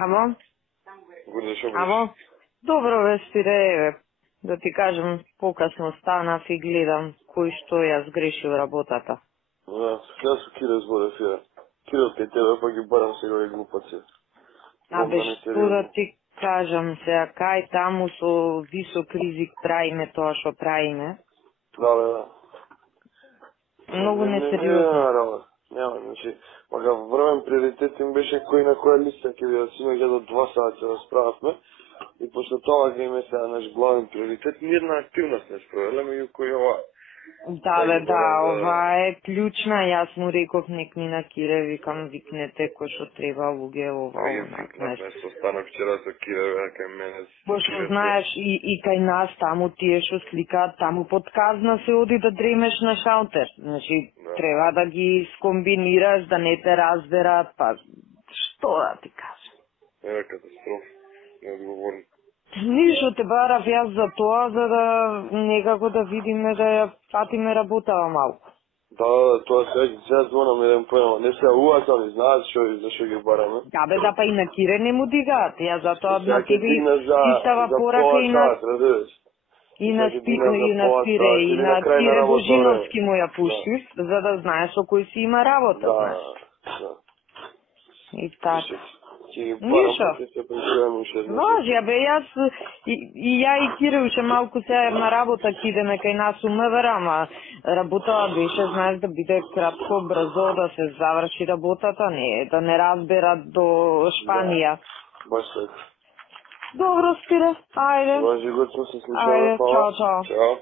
Амо? Гурде, шо беше? Амо? Добро бе, Спире, еве. Да ти кажем, покасно станав и гледам кој што ја сгрешил работата. Јас со Кире зборев ја. Кире од кај тебе, па ги барам сега овие глупаци. Абе, Бог да не што да сериозно. ти кажам сега, кај таму со висок ризик правиме тоа што правиме. Да. Многу Не, несериозно. нема работа. Нема, значи, мага врвен приоритет им беше кој на која листа ќе бидат синоќа до 2 сати се расправавме. И после тоа ќе име сега наш главен приоритет, ниједна активност не спровеле, меѓу кои ова. Да, бе, да, ова е клучна, јас му реков нек ни на Кире, викам, викнете кој што треба, луѓе, ова, Ја онак, викнав знаеш. нешто, станав вчера со Кире, бе, кај мене. Пошто знаеш, и кај нас таму тие што сликаат, таму под казна се оди да дремеш на шалтер. Значи, Да. треба да ги скомбинираш, да не те разберат, па што да ти кажам. Е, катастрофа. Неодговорно. Ништо те барав јас за тоа, за да некако да видиме да ја патиме работава малку. Да, тоа сега звонам еден појма. Не се уатам, знаат зашо ги бараме. Да бе, да па и на Кире не му дигаат, ја затоа Сега на ќе тебе дигна истава за порака пола и на сат, разбираш? и Сега на ќе дигна за пола Спире сат, и или на крај на Кире работно време. Божиновски му ја пуштив, за да знаеш со кој си има работа, знаеш. Да. И така. Ќе ги барам, Ништо. па ќе се причуваме уште еднаш. Може, абе, јас и ја и Кире уште малку сега на работа ќе идеме кај нас у МВР, ама работата беше, знаеш, да биде кратко, брзо, да се заврши работата, не, да не разберат до Шпанија. Баш така. Добро, Спире, ајде. Важи го, се слушаме, Ајде, па. чао, чао. Чао.